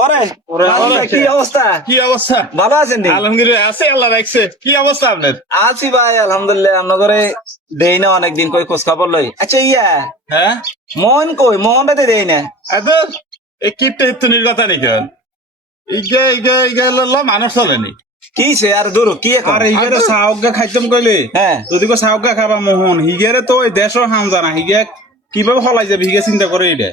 ওরে ওরে, মালিক ভাই, ওরে। কি অবস্থা? কি অবস্থা? ভালো আছেন নি? আলহামদুলিল্লাহ আছে, আল্লাহ রাখছে। কি অবস্থা আপনার? আছি ভাই আলহামদুলিল্লাহ। আপনার ঘরে দেই না অনেকদিন কই খোঁজ খবর লই। আচ্ছা হ্যাঁ, মোহন কই? মোহনটা দেই না। এত এই কিপটে হিত্তুনির কথা নি কেন? ইগে ইগে ইগে লল্লা মানুষ চলেনি। কি সে আর দূর কি এখন? আর হিগারে সাহগা খাইতাম কইলে হ্যাঁ। যদি কো সাহগা খাবা মোহন হিগারে তো ওই দেশও হাম জানা হিগে কিভাবে হলাই যাবে হিগে চিন্তা করে এটা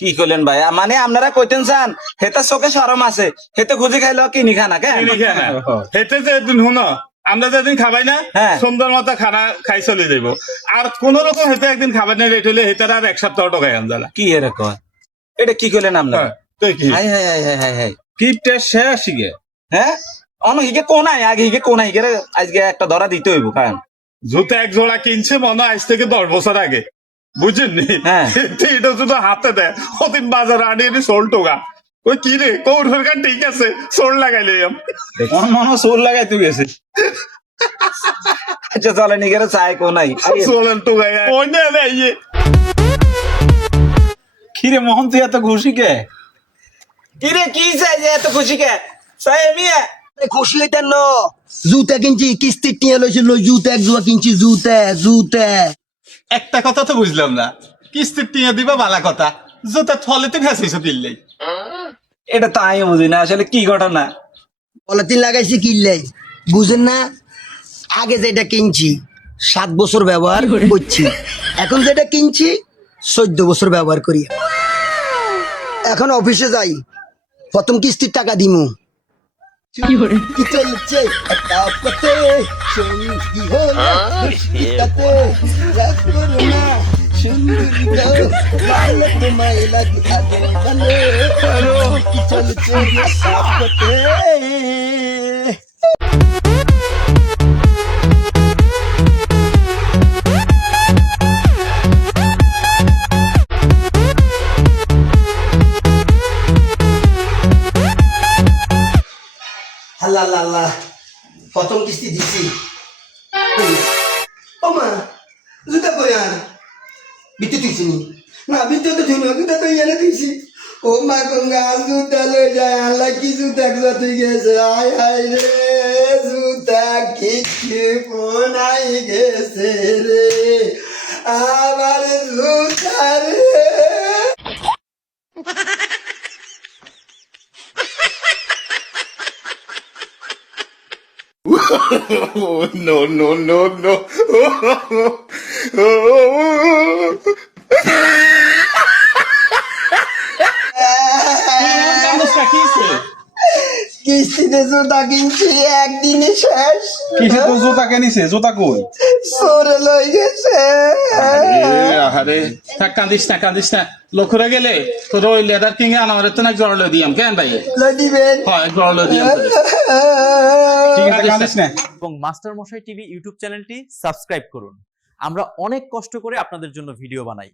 কি কইলেন ভাই? মানে আপনারা কইতেন চান হেতা চোখে শরম আছে, হেতে খুঁজি খাইলো কিনি খানা কেন? চিনি খায় না। হেতে যে দিন শুনো, আমরা যেদিন খাবাই না হ্যাঁ। সুন্দর মতো খানা খাই চলে যাবো। আর কোন রকম হেতে একদিন খাবার না রেট হলে হেতার আর এক সপ্তাহ টাকা আনজালা। কি এর কয়? এটা কি কইলেন আপনারা? তুই কি? High high high high high high. কিপটে শেষ হিগে হ্যাঁ অন হিগে কোনায় আগে হিগে কোনায় হিগে আজকে একটা ধরা দিতে হইব কারণ জুতা এক জোড়া কিনছে মনে হয় আজ থেকে 10 বছর আগে, বুঝছেননি? হ্যাঁ। এটা জুতো হাতে দেয় ওদিন বাজারে আনিয়ে সোল টোকা। ওই কি রে কৌর সরকার ঠিক আছে সোল লাগাইলে মন মন সোল লাগাই তুই গেছে আচ্ছা চলে নিগেরে চাই কোনাই সোলেন টোকা ওই না রে ইয়ে কিরে মোহন তুই এত খুশি কে কি রে কি চাই যে এত খুশি কে চাই মিয়া খুশি হইতেন না জুতা কিনছি কিস্তির টিয়া লইছিল জুতা এক জুয়া কিনছি জুতা একটা কথা তো বুঝলাম না, কিস্তির টিয়া দিবা বালা কথা, জুতা থলেতে ফেসেছো দিল্লাই। এটা তো আমি বুঝি না আসলে কি ঘটনা। পলিথিন লাগাইছি কিনলাই বুঝেন না আগে যেটা কিনছি 7 বছর ব্যবহার করছি এখন যেটা কিনছি 14 বছর ব্যবহার করি এখন অফিসে যাই প্রথম কিস্তির টাকা দিমু কি চলছে একটা পথে সঙ্গী হলো দুষ্টিটাতে রাগ করো না সুন্দরী গাও ভালো তোমায় লাগে আগে ভালো কি চলছে একটা পথে আল্লাহ আল্লাহ আল্লাহ প্রথম কিস্তি দিছি ও মা জুতা কই আর বিদ্যুৎ দিছি না বিদ্যুৎ তো ধুই না জুতা তো এনে দিছি ও মা গঙ্গা জুতা লই যায় আল্লাহ কি জুতা একলা তুই গেছে আয় আয় রে জুতা কিছু কোনাই গেছে রে আবার জুতা রে No, no, no, no. কিস্তিতে জুতা কিনছি একদিনে শেষ কিসে তো জোতা কেনিছে জোতা কই সরে লই গেছে আরে থাক কান্দিস না লক্ষ্যরা গেলে তোর ওই লেদার কিং এ আমার তো না জড় লই দিয়াম কেন ভাই? লই দিবেন হয় জড় লই দিয়াম তোরে। ঠিক আছে কাঁদিস না এবং মাস্টার মশাই টিভি ইউটিউব চ্যানেলটি সাবস্ক্রাইব করুন। আমরা অনেক কষ্ট করে আপনাদের জন্য ভিডিও বানাই।